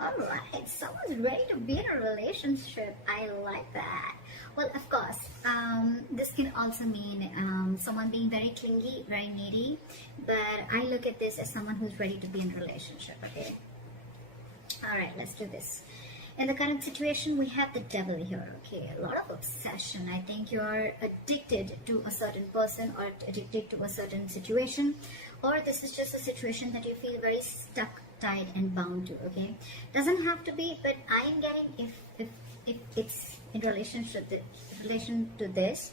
Alright, someone's ready to be in a relationship. I like that. Well, of course, this can also mean someone being very clingy, very needy, but I look at this as someone who's ready to be in a relationship, okay? Alright, let's do this. In the current situation, we have the devil here, okay? A lot of obsession. I think you're addicted to a certain person or addicted to a certain situation, or this is just a situation that you feel very stuck, tied and bound to, okay? Doesn't have to be, but I am getting if it's in relation to this,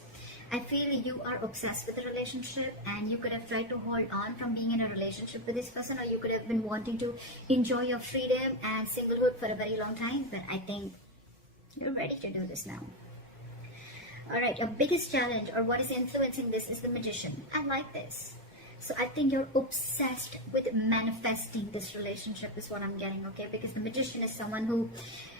I feel you are obsessed with the relationship and you could have tried to hold on from being in a relationship with this person, or you could have been wanting to enjoy your freedom and singlehood for a very long time, but I think you're ready to do this now. Alright, your biggest challenge or what is influencing this is the Magician. I like this. So I think you're obsessed with manifesting this relationship is what I'm getting, okay? Because the Magician is someone who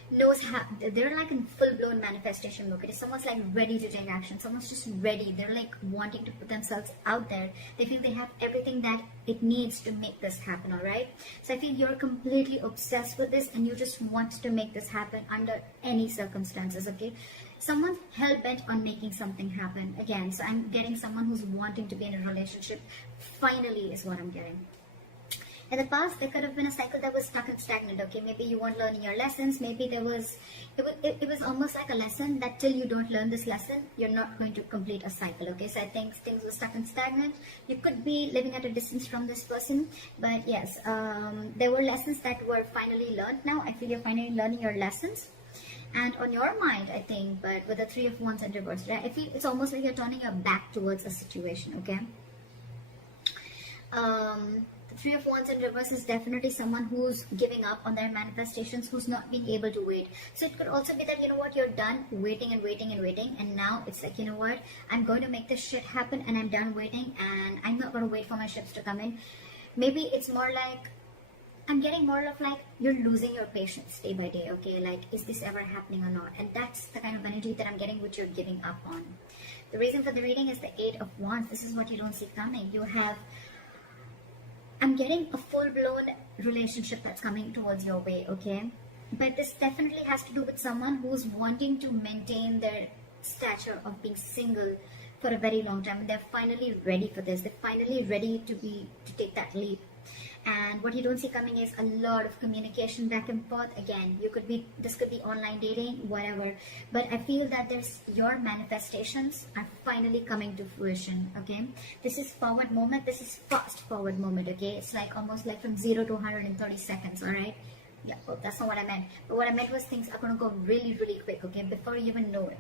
knows how, they're like in full-blown manifestation mode. Okay? Someone's like ready to take action. Someone's just ready. They're like wanting to put themselves out there. They feel they have everything that it needs to make this happen, alright? So I feel you're completely obsessed with this and you just want to make this happen under any circumstances, okay? Someone's hell-bent on making something happen again. So I'm getting someone who's wanting to be in a relationship. Finally is what I'm getting. In the past, there could have been a cycle that was stuck and stagnant, okay? Maybe you weren't learning your lessons. Maybe it was almost like a lesson that till you don't learn this lesson, you're not going to complete a cycle, okay? So I think things were stuck and stagnant. You could be living at a distance from this person, but yes, there were lessons that were finally learned now. I feel you're finally learning your lessons. And on your mind, I think, but with the Three of Wands in reverse, right? I feel it's almost like you're turning your back towards a situation, okay? The Three of Wands in reverse is definitely someone who's giving up on their manifestations, who's not being able to wait. So it could also be that, you know what, you're done waiting and waiting and waiting, and now it's like, you know what, I'm going to make this shit happen and I'm done waiting and I'm not going to wait for my ships to come in. Maybe it's more like, I'm getting more of like, you're losing your patience day by day, okay? Like, is this ever happening or not? And that's the kind of energy that I'm getting, which you're giving up on. The reason for the reading is the Eight of Wands. This is what you don't see coming. You have, I'm getting a full-blown relationship that's coming towards your way, okay? But this definitely has to do with someone who's wanting to maintain their stature of being single for a very long time. And they're finally ready for this. They're finally ready to take that leap. And what you don't see coming is a lot of communication back and forth. Again, this could be online dating, whatever. But I feel that your manifestations are finally coming to fruition, okay? This is forward moment. This is fast forward moment, okay? It's like almost like from 0 to 130 seconds, all right? Yeah, well, that's not what I meant. But what I meant was things are going to go really, really quick, okay? Before you even know it.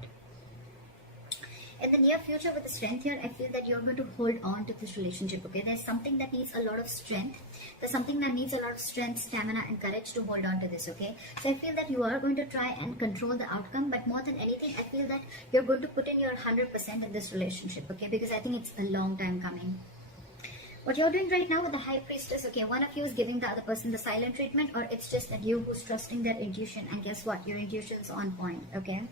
In the near future with the Strength here, I feel that you're going to hold on to this relationship, okay? There's something that needs a lot of strength. There's something that needs a lot of strength, stamina and courage to hold on to this, okay? So I feel that you are going to try and control the outcome, but more than anything, I feel that you're going to put in your 100% in this relationship, okay? Because I think it's a long time coming. What you're doing right now with the High Priestess, okay, one of you is giving the other person the silent treatment, or it's just that you who's trusting their intuition, and guess what? Your intuition's on point, okay?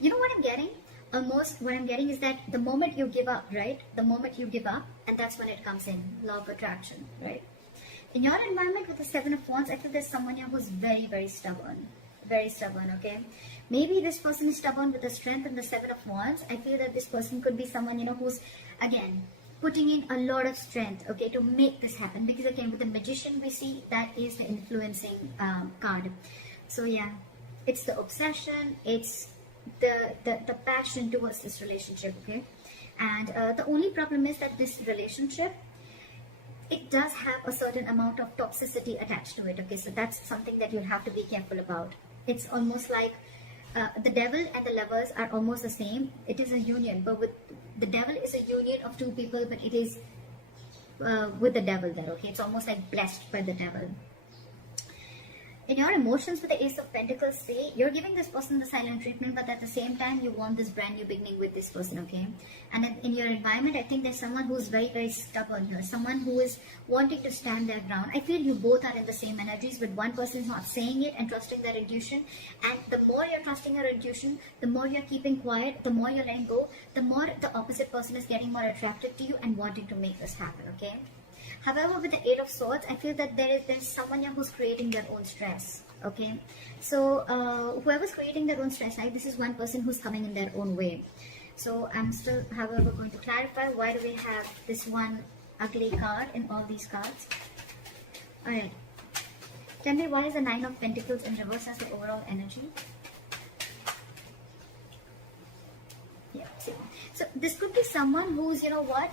You know what I'm getting? Almost what I'm getting is that the moment you give up, right? The moment you give up, and that's when it comes in, law of attraction, right? In your environment with the Seven of Wands, I feel there's someone here who's very, very stubborn, okay? Maybe this person is stubborn with the Strength and the Seven of Wands. I feel that this person could be someone, you know, who's, again, putting in a lot of strength, okay, to make this happen. Because again, with the Magician, we see that is the influencing card. So yeah, it's the obsession, it's the passion towards this relationship, okay? And the only problem is that this relationship, it does have a certain amount of toxicity attached to it, okay? So that's something that you'll have to be careful about. It's almost like the Devil and the Lovers are almost the same. It is a union, but with the Devil is a union of two people, but it is with the Devil there, okay? It's almost like blessed by the Devil. In your emotions with the Ace of Pentacles, say you're giving this person the silent treatment, but at the same time you want this brand new beginning with this person, okay? And in your environment, I think there's someone who's very, very stubborn here, someone who is wanting to stand their ground. I feel you both are in the same energies, but one person is not saying it and trusting their intuition. And the more you're trusting your intuition, the more you're keeping quiet, the more you're letting go, the more the opposite person is getting more attracted to you and wanting to make this happen, okay? However, with the Eight of Swords, I feel that there's someone here who's creating their own stress. Okay, so whoever's creating their own stress, right? This is one person who's coming in their own way. So I'm still, however, going to clarify why do we have this one ugly card in all these cards. All right, tell me, why is the Nine of Pentacles in reverse as the overall energy? Yeah, see. So this could be someone who's, you know what,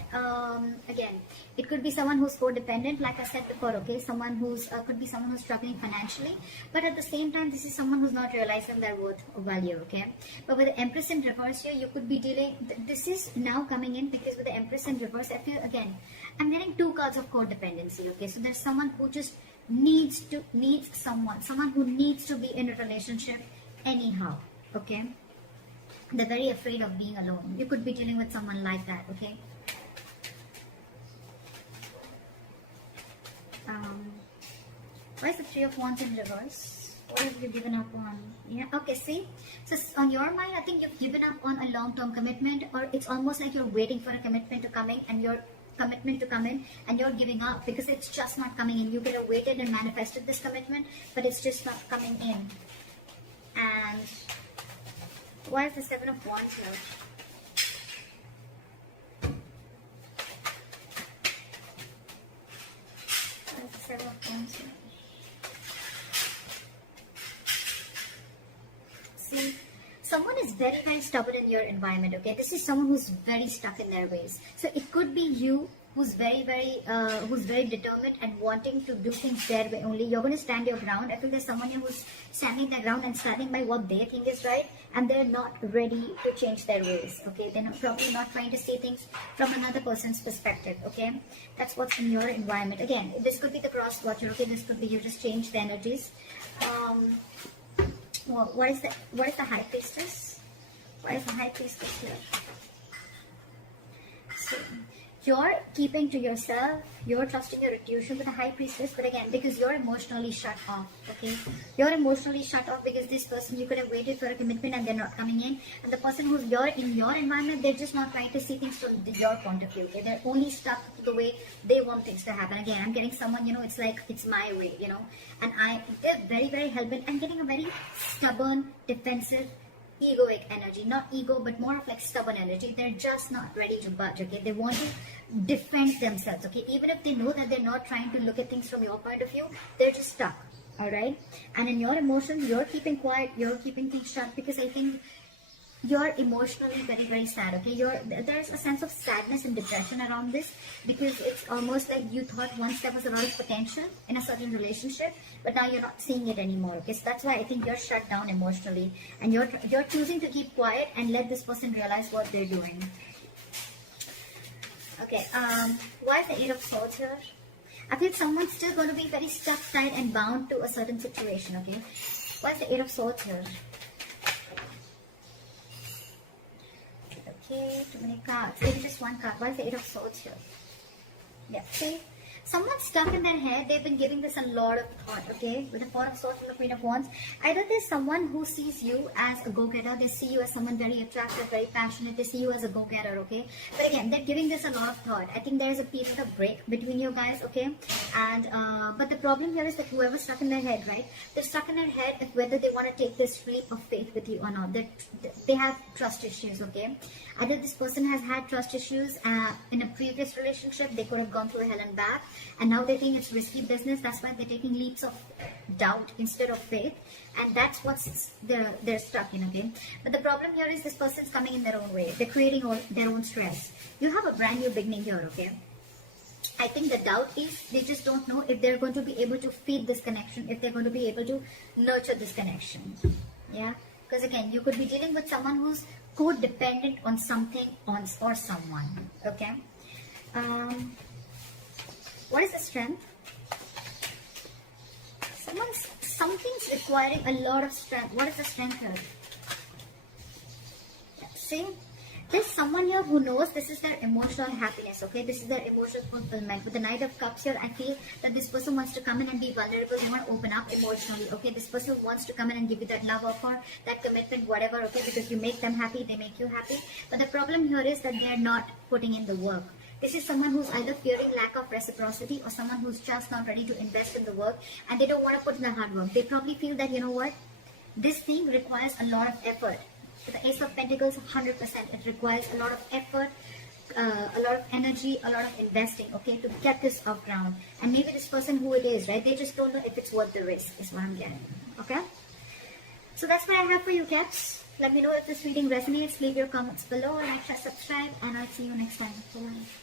again, it could be someone who's codependent, like I said before, okay? Someone who's, could be someone who's struggling financially, but at the same time, this is someone who's not realizing their worth or value, okay? But with the Empress in reverse here, you could be dealing, this is now coming in because with the Empress in reverse, I feel, again, I'm getting two cards of codependency, okay? So there's someone who just needs someone who needs to be in a relationship anyhow, okay? They're very afraid of being alone. You could be dealing with someone like that, okay? Why is the Three of Wands in reverse? What have you given up on? Yeah, okay, see? So on your mind, I think you've given up on a long-term commitment, or it's almost like you're waiting for a commitment to come in, and you're giving up because it's just not coming in. You could have waited and manifested this commitment, but it's just not coming in. And why is the Seven of Wands here? Why is the Seven of Wands here? See, someone is very, very stubborn in your environment, okay? This is someone who's very stuck in their ways. So it could be you who's very determined and wanting to do things their way only. You're going to stand your ground. I feel there's someone here who's standing their ground and standing by what they think is right, and they're not ready to change their ways, okay? They're probably not trying to see things from another person's perspective, okay? That's what's in your environment. Again, this could be the cross watcher, okay? This could be you just change the energies. Well, what is the High Priestess? Why is the High Priestess here? So, you're keeping to yourself, you're trusting your intuition with the High Priestess, but again, because you're emotionally shut off, okay? You're emotionally shut off because this person, you could have waited for a commitment and they're not coming in. And the person who's in your environment, they're just not trying to see things from your point of view, okay? They're only stuck to the way they want things to happen. Again, I'm getting someone, you know, it's like, it's my way, you know? And they're very, very hell-bent. I'm getting a very stubborn, defensive, egoic energy. Not ego, but more of like stubborn energy. They're just not ready to budge, okay? They want to defend themselves, okay? Even if they know that they're not trying to look at things from your point of view, they're just stuck, all right? And in your emotions, you're keeping quiet, you're keeping things shut, because I think you're emotionally very, very sad, okay? There's a sense of sadness and depression around this, because it's almost like you thought once there was a lot of potential in a certain relationship, but now you're not seeing it anymore, okay? So that's why I think you're shut down emotionally, and you're choosing to keep quiet and let this person realize what they're doing. Okay, why is the Eight of Swords here? I feel someone's still going to be very stuck, tied, and bound to a certain situation, okay? Why is the Eight of Swords here? Okay, too many cards. Maybe just one card. Why is the Eight of Swords here? Yeah, see? Someone's stuck in their head. They've been giving this a lot of thought, okay? With the Four of Swords and the Queen of Wands. Either there's someone who sees you as a go-getter. They see you as someone very attractive, very passionate. They see you as a go-getter, okay? But again, they're giving this a lot of thought. I think there's a period of break between you guys, okay? And, but the problem here is that whoever's stuck in their head, right? They're stuck in their head of whether they want to take this leap of faith with you or not. They have trust issues, okay? Either this person has had trust issues in a previous relationship. They could have gone through hell and back, and now they think it's risky business. That's why they're taking leaps of doubt instead of faith, and that's what's they're stuck in, okay? But the problem here is this person's coming in their own way. They're creating their own stress. You have a brand new beginning here, okay? I think the doubt is they just don't know if they're going to be able to feed this connection, if they're going to be able to nurture this connection, yeah? Because again, you could be dealing with someone who's codependent on something or someone, okay? What is the strength? Something's requiring a lot of strength. What is the strength here? See? There's someone here who knows this is their emotional happiness, okay? This is their emotional fulfillment. With the Knight of Cups here, I feel that this person wants to come in and be vulnerable. They want to open up emotionally, okay? This person wants to come in and give you that love offer, that commitment, whatever, okay? Because you make them happy, they make you happy. But the problem here is that they're not putting in the work. This is someone who's either fearing lack of reciprocity or someone who's just not ready to invest in the work and they don't want to put in the hard work. They probably feel that, you know what, this thing requires a lot of effort. The Ace of Pentacles, 100%. It requires a lot of effort, a lot of energy, a lot of investing, okay, to get this off ground. And maybe this person who it is, right, they just don't know if it's worth the risk, is what I'm getting, okay? So that's what I have for you, Caps. Let me know if this reading resonates. Leave your comments below, like, share, subscribe, and I'll see you next time. Bye.